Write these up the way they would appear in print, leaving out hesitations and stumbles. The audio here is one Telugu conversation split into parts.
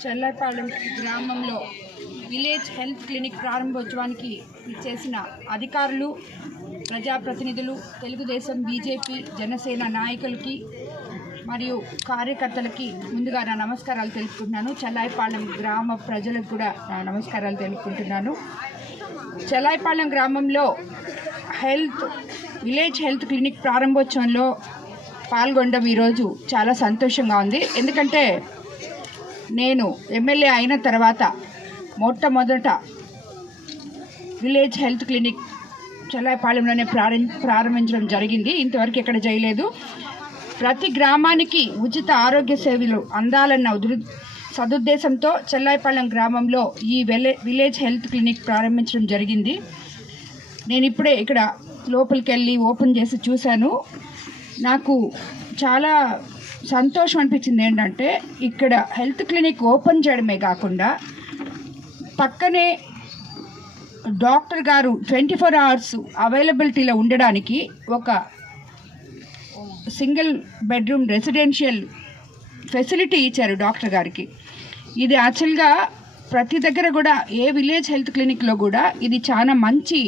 చెల్లాయిపాలెం గ్రామంలో విలేజ్ హెల్త్ క్లినిక్ ప్రారంభోత్సవానికి ఇచ్చేసిన అధికారులు, ప్రజాప్రతినిధులు, తెలుగుదేశం, బీజేపీ, జనసేన నాయకులకి మరియు కార్యకర్తలకి ముందుగా నా నమస్కారాలు తెలుపుకుంటున్నాను. చెల్లాయిపాలెం గ్రామ ప్రజలకు కూడా నా నమస్కారాలు తెలుపుకుంటున్నాను. చెల్లాయిపాలెం గ్రామంలో విలేజ్ హెల్త్ క్లినిక్ ప్రారంభోత్సవంలో పాల్గొనడం ఈరోజు చాలా సంతోషంగా ఉంది. ఎందుకంటే నేను ఎమ్మెల్యే అయిన తర్వాత మొట్టమొదట విలేజ్ హెల్త్ క్లినిక్ చెల్లాయిపాలెంలోనే ప్రారంభించడం జరిగింది. ఇంతవరకు ఎక్కడ చేయలేదు. ప్రతి గ్రామానికి ఉచిత ఆరోగ్య సేవలు అందాలన్న సదుద్దేశంతో చెల్లాయిపాలెం గ్రామంలో ఈ విలేజ్ హెల్త్ క్లినిక్ ప్రారంభించడం జరిగింది. నేను ఇప్పుడే ఇక్కడ లోపలికి వెళ్ళి ఓపెన్ చేసి చూశాను. నాకు చాలా సంతోషం అనిపించింది. ఏంటంటే ఇక్కడ హెల్త్ క్లినిక్ ఓపెన్ చేయడమే కాకుండా పక్కనే డాక్టర్ గారు 24 hours అవైలబిలిటీలో ఉండడానికి ఒక సింగిల్ బెడ్రూమ్ రెసిడెన్షియల్ ఫెసిలిటీ ఇచ్చారు డాక్టర్ గారికి. ఇది యాక్చువల్గా ప్రతి దగ్గర కూడా ఏ విలేజ్ హెల్త్ క్లినిక్లో కూడా ఇది చాలా మంచి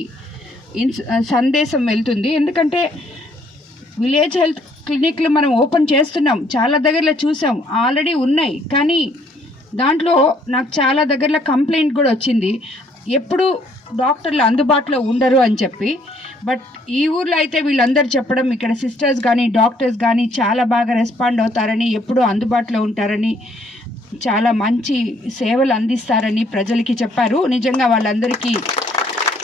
సందేశం వెళ్తుంది. ఎందుకంటే విలేజ్ హెల్త్ క్లినిక్లు మనం ఓపెన్ చేస్తున్నాం, చాలా దగ్గరలో చూసాం, ఆల్రెడీ ఉన్నాయి. కానీ దాంట్లో నాకు చాలా దగ్గరలో కంప్లైంట్ కూడా వచ్చింది, ఎప్పుడు డాక్టర్లు అందుబాటులో ఉండరు అని చెప్పి. బట్ ఈ ఊర్లో అయితే వీళ్ళందరూ చెప్పడం, ఇక్కడ సిస్టర్స్ కానీ డాక్టర్స్ కానీ చాలా బాగా రెస్పాండ్ అవుతారని, ఎప్పుడూ అందుబాటులో ఉంటారని, చాలా మంచి సేవలు అందిస్తారని ప్రజలకి చెప్పారు. నిజంగా వాళ్ళందరికీ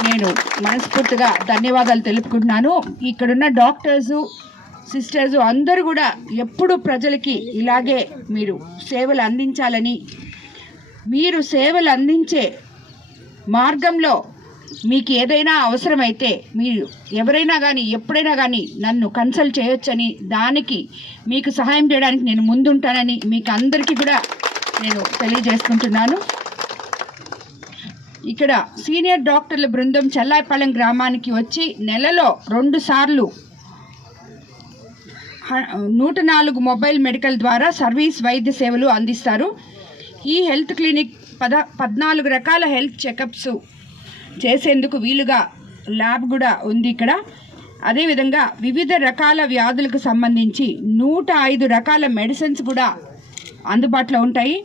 నేను మనస్ఫూర్తిగా ధన్యవాదాలు తెలుపుకుంటున్నాను. ఇక్కడున్న డాక్టర్సు, సిస్టర్సు అందరూ కూడా ఎప్పుడు ప్రజలకి ఇలాగే మీరు సేవలు అందించాలని, మీరు సేవలు అందించే మార్గంలో మీకు ఏదైనా అవసరమైతే మీరు ఎవరైనా కానీ ఎప్పుడైనా కానీ నన్ను కన్సల్ట్ చేయొచ్చని, దానికి మీకు సహాయం చేయడానికి నేను ముందుంటానని మీకు అందరికీ కూడా నేను తెలియజేసుకుంటున్నాను. ఇక్కడ సీనియర్ డాక్టర్ల బృందం చెల్లాయిపాలెం గ్రామానికి వచ్చి నెలలో 2 సార్లు 104 మొబైల్ మెడికల్ ద్వారా సర్వీస్ వైద్య సేవలు అందిస్తారు. ఈ హెల్త్ క్లినిక్ 14 రకాల హెల్త్ చెకప్స్ చేసేందుకు వీలుగా ల్యాబ్ కూడా ఉంది ఇక్కడ. అదేవిధంగా వివిధ రకాల వ్యాధులకు సంబంధించి 105 రకాల మెడిసిన్స్ కూడా అందుబాటులో ఉంటాయి.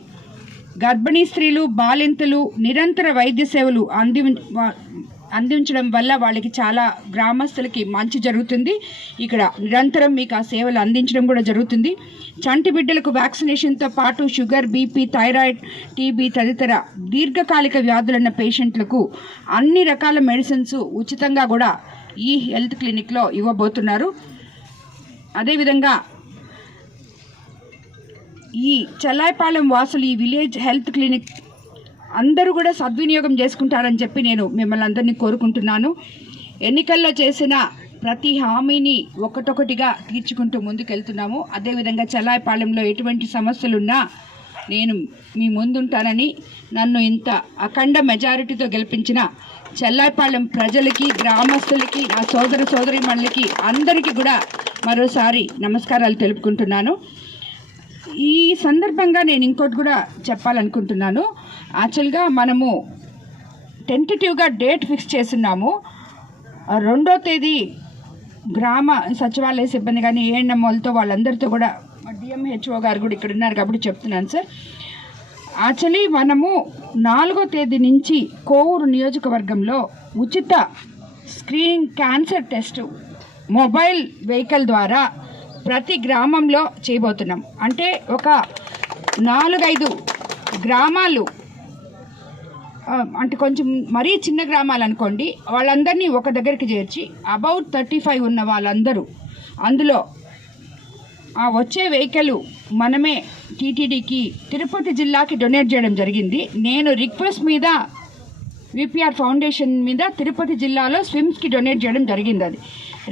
గర్భిణీ స్త్రీలు, బాలింతలు నిరంతర వైద్య సేవలు అందించడం వల్ల వాళ్ళకి చాలా గ్రామస్తులకి మంచి జరుగుతుంది. ఇక్కడ నిరంతరం మీకు ఆ సేవలు అందించడం కూడా జరుగుతుంది. చంటి బిడ్డలకు వ్యాక్సినేషన్తో పాటు షుగర్, బీపీ, థైరాయిడ్, టీబీ తదితర దీర్ఘకాలిక వ్యాధులున్న పేషెంట్లకు అన్ని రకాల మెడిసిన్స్ ఉచితంగా కూడా ఈ హెల్త్ క్లినిక్లో ఇవ్వబోతున్నారు. అదేవిధంగా ఈ చెల్లాయిపాలెం వాసులు ఈ విలేజ్ హెల్త్ క్లినిక్ అందరూ కూడా సద్వినియోగం చేసుకుంటారని చెప్పి నేను మిమ్మల్ని అందరినీ కోరుకుంటున్నాను. ఎన్నికల్లో చేసిన ప్రతి హామీని ఒకటొకటిగా తీర్చుకుంటూ ముందుకెళ్తున్నాము. అదేవిధంగా చెల్లాయిపాలెంలో ఎటువంటి సమస్యలున్నా నేను మీ ముందుంటానని, నన్ను ఇంత అఖండ మెజారిటీతో గెలిపించిన చెల్లాయిపాలెం ప్రజలకి, గ్రామస్తులకి, నా సోదరీమణులకి అందరికీ కూడా మరోసారి నమస్కారాలు తెలుపుకుంటున్నాను. ఈ సందర్భంగా నేను ఇంకోటి కూడా చెప్పాలనుకుంటున్నాను. యాక్చువల్గా మనము టెంటేటివ్గా డేట్ ఫిక్స్ చేస్తున్నాము. 2వ తేదీ గ్రామ సచివాలయ సిబ్బంది కానీ ఏఎన్ఎంఓలతో వాళ్ళందరితో కూడా, డిఎంహెచ్ఓ గారు కూడా ఇక్కడ ఉన్నారు కాబట్టి చెప్తున్నాను సార్. యాక్చువల్లీ మనము 4వ తేదీ నుంచి కోవూరు నియోజకవర్గంలో ఉచిత screening cancer test mobile vehicle ద్వారా ప్రతి గ్రామంలో చేయబోతున్నాం. అంటే ఒక 4-5 గ్రామాలు, అంటే కొంచెం మరీ చిన్న గ్రామాలు అనుకోండి, వాళ్ళందరినీ ఒక దగ్గరికి చేర్చి అబౌట్ 35 ఉన్న వాళ్ళందరూ అందులో ఆ వచ్చే వెహికల్ మనమే టీటీడీకి, తిరుపతి జిల్లాకి డొనేట్ చేయడం జరిగింది. నేను రిక్వెస్ట్ మీద విపిఆర్ ఫౌండేషన్ మీద తిరుపతి జిల్లాలో స్విమ్స్కి డొనేట్ చేయడం జరిగింది. అది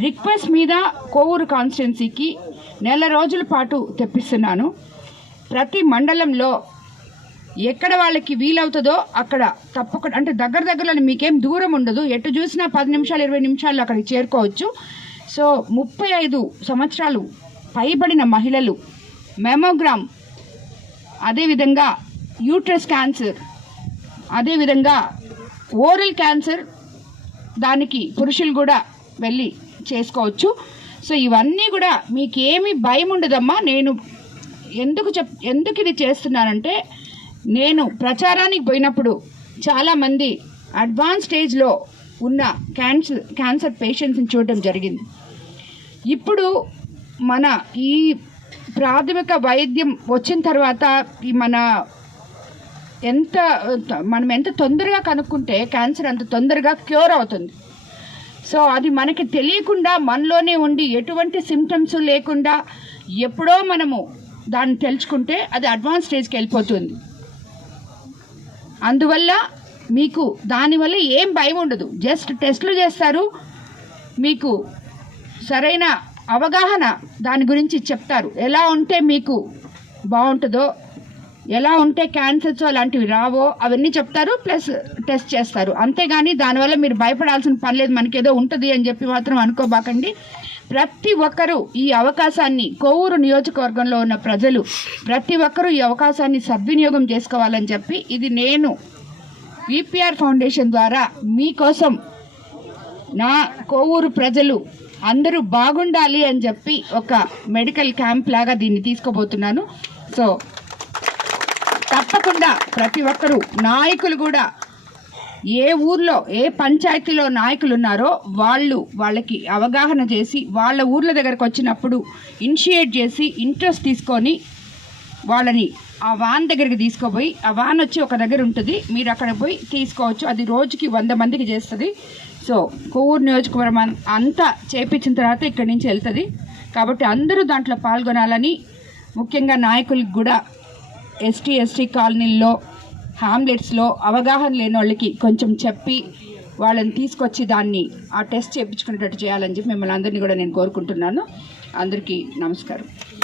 రిక్వెస్ట్ మీద కోవూరు కాన్స్టిట్యున్సీకి 1 రోజుల పాటు తెప్పిస్తున్నాను. ప్రతి మండలంలో ఎక్కడ వాళ్ళకి వీలవుతుందో అక్కడ తప్పకుండా, అంటే దగ్గరలో మీకేం దూరం ఉండదు, ఎటు చూసినా 10 నిమిషాలు 20 నిమిషాల్లో అక్కడికి చేరుకోవచ్చు. సో 35 సంవత్సరాలు పైబడిన మహిళలు మెమోగ్రామ్, అదేవిధంగా యూట్రస్ క్యాన్సర్, అదేవిధంగా ఓరల్ క్యాన్సర్, దానికి పురుషులు కూడా వెళ్ళి చేసుకోవచ్చు. సో ఇవన్నీ కూడా మీకేమీ భయం ఉండదమ్మా. నేను ఎందుకు ఇది చేస్తున్నానంటే, నేను ప్రచారానికి పోయినప్పుడు చాలామంది అడ్వాన్స్ స్టేజ్లో ఉన్న క్యాన్సర్ పేషెంట్స్ని చూడడం జరిగింది. ఇప్పుడు మన ఈ ప్రాథమిక వైద్యం వచ్చిన తర్వాత మనం ఎంత తొందరగా కనుక్కుంటే క్యాన్సర్ అంత తొందరగా క్యూర్ అవుతుంది. సో అది మనకి తెలియకుండా మనలోనే ఉండి ఎటువంటి సిమ్టమ్స్ లేకుండా ఎప్పుడో మనము దాన్ని తెలుసుకుంటే అది అడ్వాన్స్ స్టేజ్కి వెళ్ళిపోతుంది. అందువల్ల మీకు దానివల్ల ఏం భయం ఉండదు. జస్ట్ టెస్టులు చేస్తారు, మీకు సరైన అవగాహన దాని గురించి చెప్తారు. ఎలా ఉంటే మీకు బాగుంటుందో, ఎలా ఉంటే క్యాన్సర్స్ అలాంటివి రావో అవన్నీ చెప్తారు, ప్లస్ టెస్ట్ చేస్తారు. అంతేగాని దానివల్ల మీరు భయపడాల్సిన పని లేదు, మనకేదో ఉంటుంది అని చెప్పి మాత్రం అనుకోబాకండి. ప్రతి ఒక్కరూ ఈ అవకాశాన్ని, కొవ్వూరు నియోజకవర్గంలో ఉన్న ప్రజలు ప్రతి ఒక్కరూ ఈ అవకాశాన్ని సద్వినియోగం చేసుకోవాలని చెప్పి, ఇది నేను విపిఆర్ ఫౌండేషన్ ద్వారా మీకోసం, నా కొవ్వూరు ప్రజలు అందరూ బాగుండాలి అని చెప్పి ఒక మెడికల్ క్యాంప్ లాగా దీన్ని తీసుకోబోతున్నాను. సో తప్పకుండా ప్రతి ఒక్కరూ, నాయకులు కూడా, ఏ ఊర్లో ఏ పంచాయతీలో నాయకులు ఉన్నారో వాళ్ళకి అవగాహన చేసి, వాళ్ళ ఊర్ల దగ్గరకు వచ్చినప్పుడు ఇనిషియేట్ చేసి ఇంట్రెస్ట్ తీసుకొని వాళ్ళని ఆ వాన్ దగ్గరికి తీసుకుపోయి, ఆ వాన్ వచ్చి ఒక దగ్గర ఉంటుంది, మీరు అక్కడ పోయి తీసుకోవచ్చు. అది రోజుకి 100 మందికి చేస్తుంది. సో కొవ్వూరు నియోజకవర్గం అంతా చేపించిన తర్వాత ఇక్కడి నుంచి వెళ్తుంది. కాబట్టి అందరూ దాంట్లో పాల్గొనాలని, ముఖ్యంగా నాయకులకు కూడా ఎస్టీ కాలనీల్లో, హామ్లెట్స్లో అవగాహన లేని వాళ్ళకి కొంచెం చెప్పి వాళ్ళని తీసుకొచ్చి దాన్ని ఆ టెస్ట్ చేయించుకునేటట్టు చేయాలని చెప్పి మిమ్మల్ని అందరినీ కూడా నేను కోరుకుంటున్నాను. అందరికీ నమస్కారం.